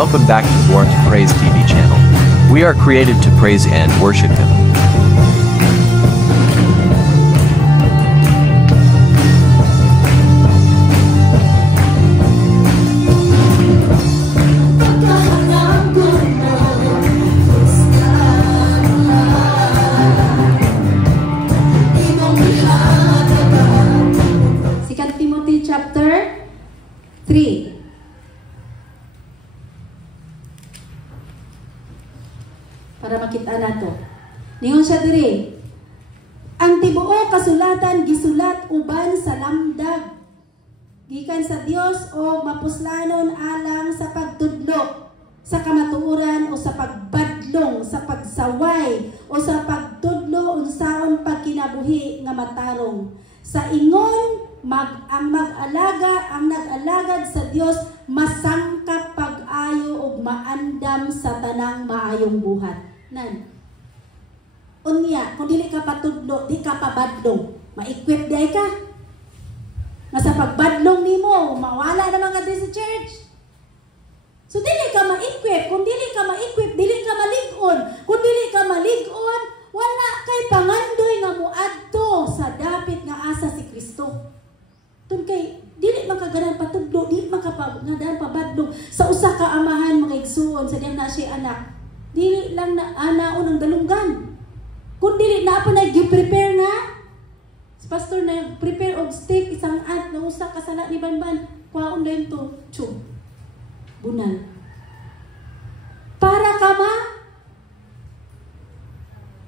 Welcome back to Born to Praise TV channel. We are created to praise and worship Him. Second Timothy chapter 3. Para makita nato. Ningon siya diri. Ang tibuok kasulatan gisulat uban sa lamdag. Gikan sa Dios o mapuslanon alang sa pagtudlo, sa kamatuoran o sa pagbadlong, sa pagsaway o sa pagtudlo unsaon pagkinabuhi nga matarong. Sa ingon ang nag-alagad sa Dios masangkap pag-ayo ug maandam sa tanang maayong buhat. Nan. Unya, kung dili ka patudlo, di ka pabadlong. Ma-equip day ka. Nga sa pagbadlong nimo, mawala naman ka din sa church. So dili ka ma-equip. Kung dili ka ma-equip, dili ka malig-on. Kung dili ka malig-on, wala kay pangandoy nga muadto sa dapit nga asa si Kristo. Tun kay dili man ka ganan patudlo, dili man ka nga pabadlong sa usa ka amahan mga igsuon sa diyang na siya anak. Dili lang na anaon ang dalunggan. Kung dili na pa nag-prepare na, si pastor na prepare og steak isang at na usa ka sala ni Banban, kwaon din to, chug. Bunal. Para ka ma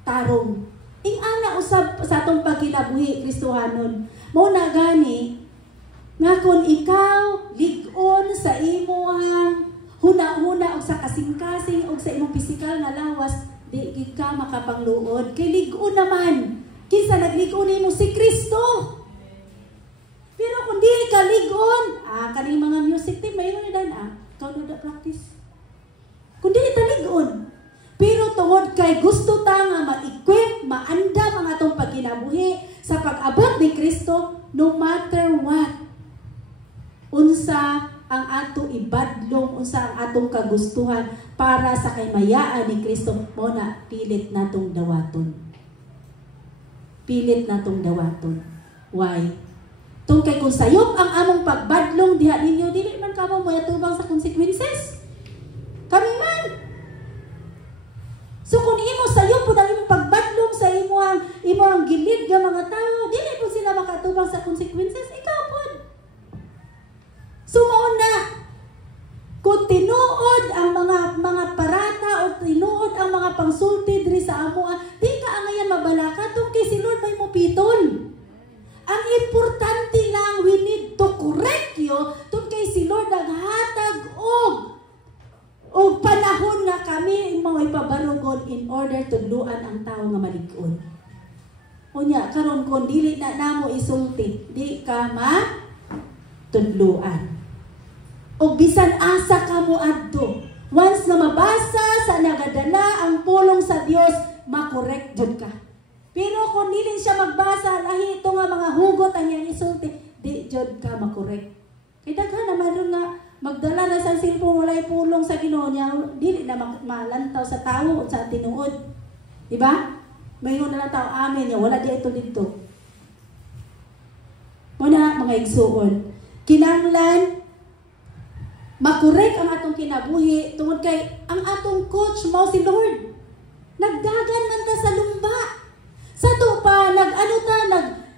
tarong. Ing ana usab sa atong pagkinabuhi Kristohanon. Mao na gani nga kung ikaw lig-on sa imong huna-huna og sa kasing-kasing og sa imong pisikal nga lawas, di ka makapangluod. Kay lig-on naman. Kinsa nag-lig-on nimo si Kristo. Pero kung dili ka lig-on, kaning mga music team mayroon na ikaw na practice. Kung dili ta lig-on, pero tungod kay gusto ta nga ma-equip, maandam ang atong pagkinabuhi sa pag-abot ni Kristo, no matter what, unsa ang ato ibadlong, unsa ang atong kagustuhan para sa kaymayaan ni Kristo, mo na pilit natong dawaton. Pilit natong dawaton. Why? Tung kay kung sayop ang among pagbadlong diha ninyo, dili man kamo mayatubang sa consequences. Kami man. So kung imo sayop pud ang imong pagbadlong sa imong gilid nga mga tawo, dili pud sila makatubang sa consequences, ikaw pud. Sumaon na. Kung tinuod ang mga parata o tinuod ang mga pangsulti diri sa amoa, di ka angayan mabalaka tungkol si Lord may mupitol. Ang importante lang, we need to correct you tungkol si Lord naghatag og panahon nga kami mga ipabarugon in order to luan ang tao nga malig-on. Unya, karon kung dili na namo isulti, di ka tudluan. O bisan asa ka mo adto. Once na mabasa sa nagadala ang pulong sa Dios, makorek jud ka. Pero kung dili siya magbasa, lahi ito nga mga hugot ang iyang isulti, di jud ka makorek. Kaya daghan naman ron nga magdala na sa cellphone walay pulong sa Ginoo niya, dili na malantaw sa tawo o sa tinuod. Di ba? Mayon na lang tao, amen niya, wala di ito dito. Muna mga igsuon, kinanglan makorek ang atong kinabuhi tungod kay ang atong coach mo si Lord. Nagdagan man ta sa lumba. Sa to pa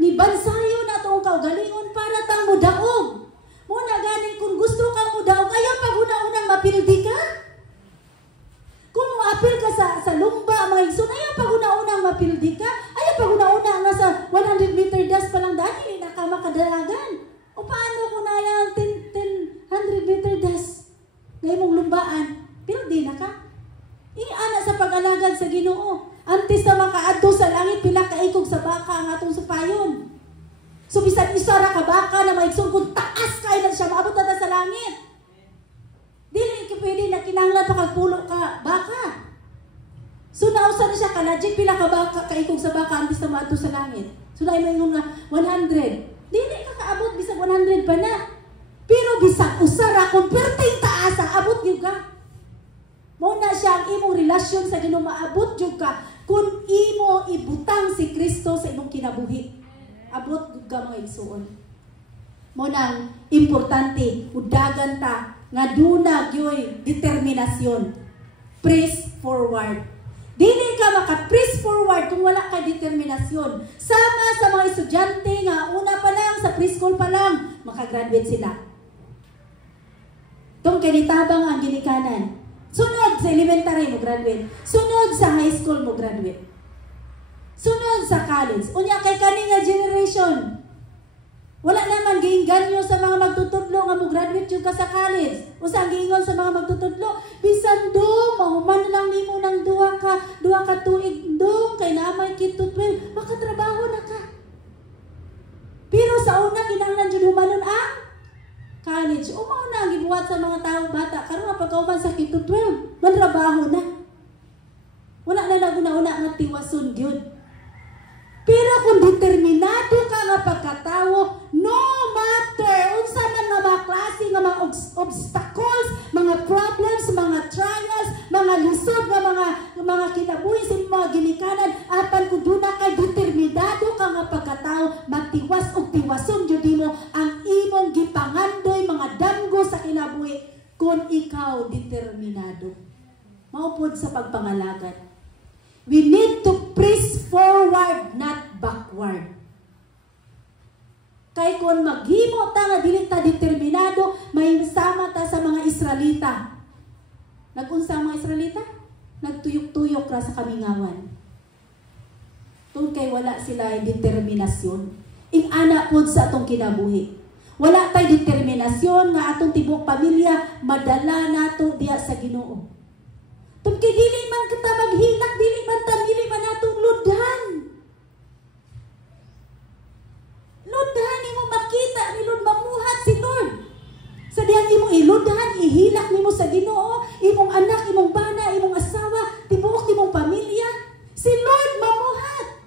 nibansayo na to kaugalingon para tang mudaog. Muna gani kung gusto kang mudaog, ayaw pag una-unang mapildi ka. Kung apil ka sa lumba, mga igsoon, ayaw pag una-unang mapildi ka. Ayaw pag una-unang nga sa 100 meter dash pa lang dahil na ka makadalagan. O paano kung na yan 100 meter dash ngayon mong lumbaan, pildi na ka. Iana sa pag-alagad sa Ginoo. Antes na makaadto sa langit, pila kaikog sa baka ang atong supayon. So bisan isara ka baka na maigsoon kung taas kayo na siya, maabot na sa langit. Dili ka pwede na kinanglan pa kagpulo ka baka. So nausa na siya ka, legit pila ka baka kaikog sa baka antes na maadto sa langit. So na yung nga 100. Dili ka kaabot bisag 100 pa na. Pero bisag usara kung perting taasa abot yung ka. relasyon sa Ginoo, maabot jud ka kung imo ibutang si Kristo sa imong kinabuhi. Abot jud ka mga igsuon. Mo nang importante udagan ta nga duna gyoy determinasyon. Press forward. Dili ka maka-press forward kung wala ka determinasyon. Sama sa mga estudyante nga una pa lang sa preschool pa lang makagraduate sila. Tong kinitabang ang ginikanan. Sunod sa elementary mo graduate. Sunod sa high school mo graduate. Sunod sa college. Unya kay kani nga generation. Wala naman giinganyo sa mga magtutudlo nga mo graduate jud ka sa college. Usa ang giingon sa mga magtutudlo, bisan do mahuman lang nimo ng duha ka tuig dong kay namay kit 12, makatrabaho na ka. Pero sa una kinahanglan jud humanon ang college. Umaw na ang gibuhat sa mga tawo bata karon nga pagkauban sa kit 12, mantrabaho na. Wala na naguna-una nga tiwason gyud. Pero kung determinado ka nga pagkatawo, no matter unsa man nga mga klase nga mga obstacles, mga problems, mga trials, mga lisod nga mga kinabuhi sa mga ginikanan, apan kung doon na kay determinado ka nga pagkatawo, matiwas og tiwason jud mo ang imong gipangandoy mga damgo sa kinabuhi kung ikaw determinado. Maupod sa pagpangalagad. We need to press forward, not backward. Kay kung maghimo ta nga dili ta determinado, may sama ta sa mga Israelita. Nagunsa ang mga Israelita? Nagtuyok-tuyok ra sa kamingawan. Tungod kay wala sila determinasyon. Ing ana pod sa atong kinabuhi. Wala tay determinasyon nga atong tibok pamilya madala nato diya sa Ginoo. Tungod kay dili man kita maghilak, dili man natong ludhan. Ludhan nimo makita ni Lord, mamuhat si Lord. Sa diyang imong iludhan, ihilak nimo sa Ginoo, imong anak, imong bana, imong asawa, tibuok imong pamilya, si Lord mamuhat.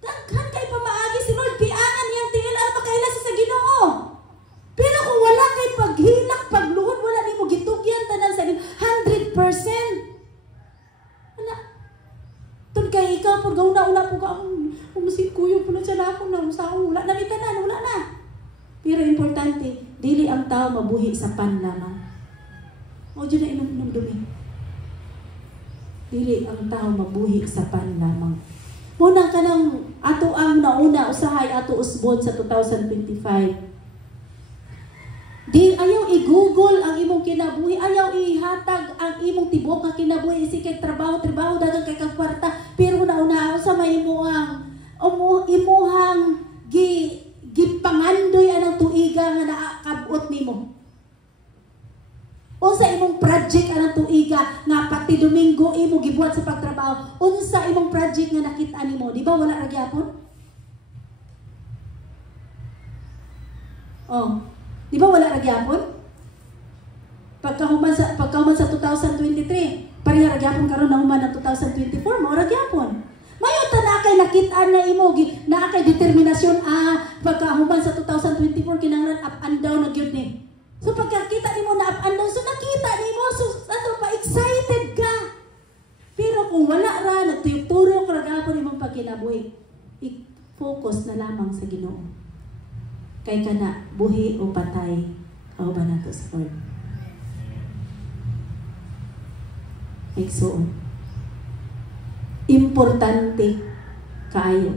Daghan kay pamaagi si Lord, piangan niyang tiil-an makaila sa Ginoo. Pero kung wala kay paghilak, pagluhod, wala nimo gitugyan tanan sa Ginoo 100%. Wala. Tun kay ikaw pud gauna-una po ka umusik kuyo po na siya na ako na usaon, wala na mitanan, wala na. Pero importante, dili ang tao mabuhi sa pan lamang. O dyan na inom dumi. Dili ang tao mabuhi sa pan lamang. Muna ka ng ato ang nauna usahay ato usbon sa 2025. Di ayaw i-google ang imong kinabuhi, ayaw ihatag ang imong tibok nga kinabuhi, isig kay trabaho dagang kay kang kwarta, pero nauna sa may imuhang gipangandoy anang tuiga nga naakabot nimo. Unsa imong project anang tuiga nga pati Domingo imo gibuhat sa pagtrabaho, unsa imong project nga nakita nimo, di ba wala ra gyapon? Oh. Di ba wala ra gyapon? Pagkahuman sa 2023, pareha ra gyapon karon na human na 2024, mao ra gyapon. Mayo ta na kay nakit-an na imo na kay determinasyon pagkahuman sa 2024 kinahanglan up and down na gyud ni. So pagkakita nimo na up and down, so nakita nimo so ato pa excited ka. Pero kung wala ra nagtuyok-turok ra gyapon imong pagkinabuhi, i-focus na lamang sa Ginoo. Kay kana buhi o patay kauban nato sa Lord. Igsoon. Importante kaayo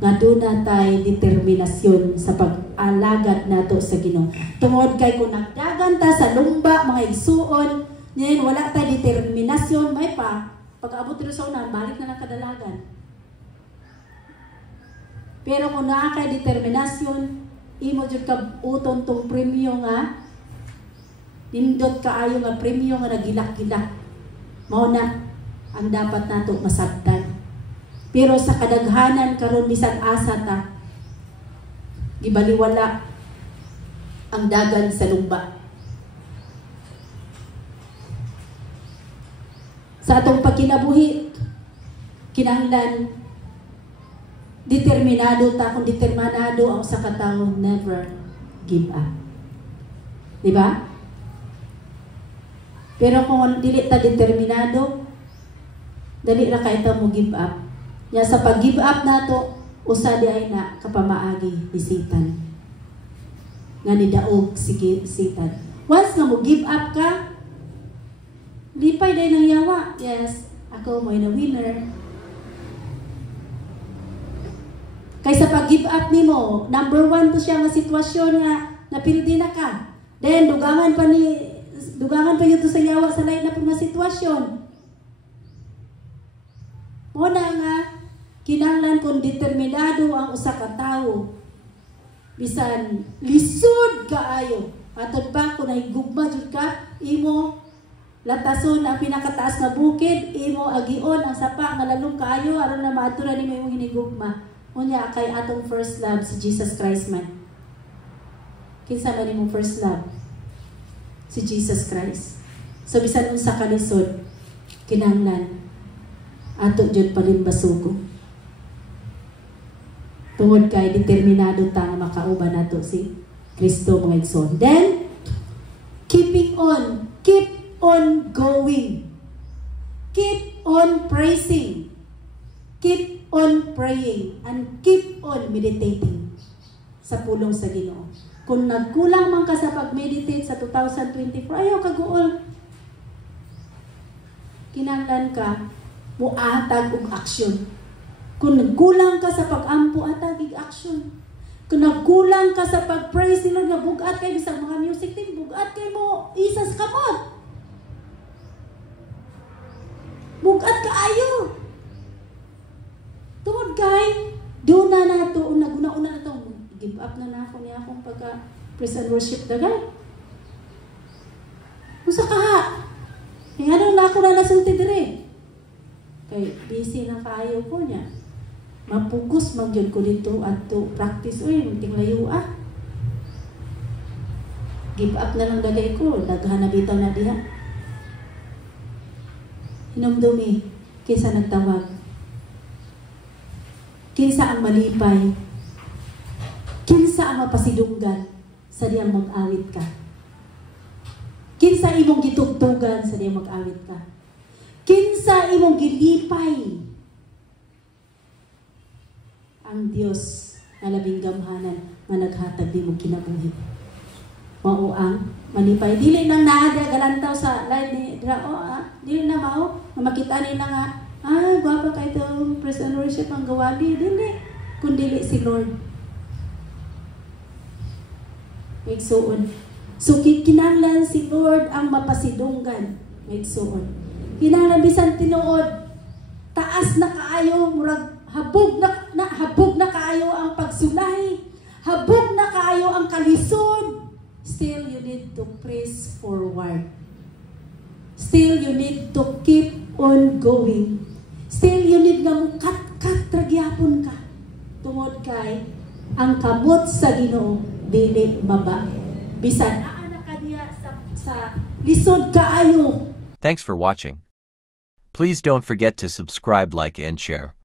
nga doon tay determinasyon sa pag-alagad nato sa Ginoo. Tungod kay kung nagdagan ta sa lumba mga igsuon, ngayon wala tay determinasyon, may pag-abot ro sa una balik na lang kadalagan. Pero kung naa kay determinasyon, imo jud ka uton tong premyo nga nindot kaayo nga premyo nga nagilak-gilak. Mao na ang dapat nato masabtan. Pero sa kadaghanan karon bisan asa ta gibaliwala ang dagan sa lumba. Sa atong pagkinabuhi, kinahanglan determinado ta. Kung determinado ang sa katao, never give up. Diba? Pero kung dili ta determinado, dali ra kay ta mo give up. Nya sa pag-give up nato, usa di ay na kapamaagi ni Satan. Nga ni daog si Satan. Once nga mo give up ka, lipay day nang yawa. Yes, ako mo'y na winner. Kaysa pag-give up nimo, number 1 to siya nga sitwasyon nga napildi na ka. Then dugangan pa yun to sa yawa sa lain na po nga sitwasyon. Muna nga, kinahanglan kung determinado ang usa ka tawo. Bisan lisod kaayo. Atod ba kung nahigugma jud ka, imo latason ang pinakataas nga bukid, imo agion ang sapa nga lalong kaayo aron na maadto nimo imong hinigugma. Unya kay atong first love si Jesus Christ man. Kinsa man imong first love? Si Jesus Christ. So bisan unsa ka lisod, kinahanglan ato jud palimbasugo. Tungod kay determinado ta nga makauban nato si Kristo mga igsoon. Then keep on going. Keep on praising. Keep on praying and keep on meditating sa pulong sa Ginoo. Kung nagkulang man ka sa pag-meditate sa 2024, ayaw kaguol. Kinahanglan ka muatag og aksyon. Kung nagkulang ka sa pag-ampo, atag og aksyon. Kung nagkulang ka sa pag-praise nila nga bugat kay bisag mga music team, bugat kay mo isa sa kamot. Bugat ka ayo. Tungod kay doon na nato naguna-una na to give up na ako niya akong pagka praise and worship dagay. Usa ka ha. Nga na ako na nasulti dire. Kay busy na kaayo ko niya. Mapukus magyud ko dito adto practice oy munting layo ah. Give up na lang dagay ko, daghan na bitaw na diha. Hinumdumi kinsa nagtawag. Kinsa ang malipay. Kinsa ang mapasidunggan sa diyang mag-awit ka. Kinsa imong gitugtugan sa diyang mag-awit ka. Kinsa imong gilipay. Ang Dios na labing gamhanan nga naghatag nimo kinabuhi. Mao ang malipay. Dili nang naada galantaw sa line ni Drao. Dili na mao makita nila nga gwapa kay itong praise and worship ang gawali. Dili. Kundili si Lord. Igsuon. So, kinahanglan si Lord ang mapasidunggan. Igsuon. Kinahanglan bisan tinuod. Taas na kaayo. Murag habog na kaayo ang pagsulay. Habog na kaayo ang kalisod. Still, you need to press forward. Still, you need to keep on going. Still, you need nga mo kat tragyapon ka. Tungod kay ang kamot sa Ginoo dili baba. Bisan ana ka diya sa lisod kaayo. Thanks for watching. Please don't forget to subscribe, like, and share.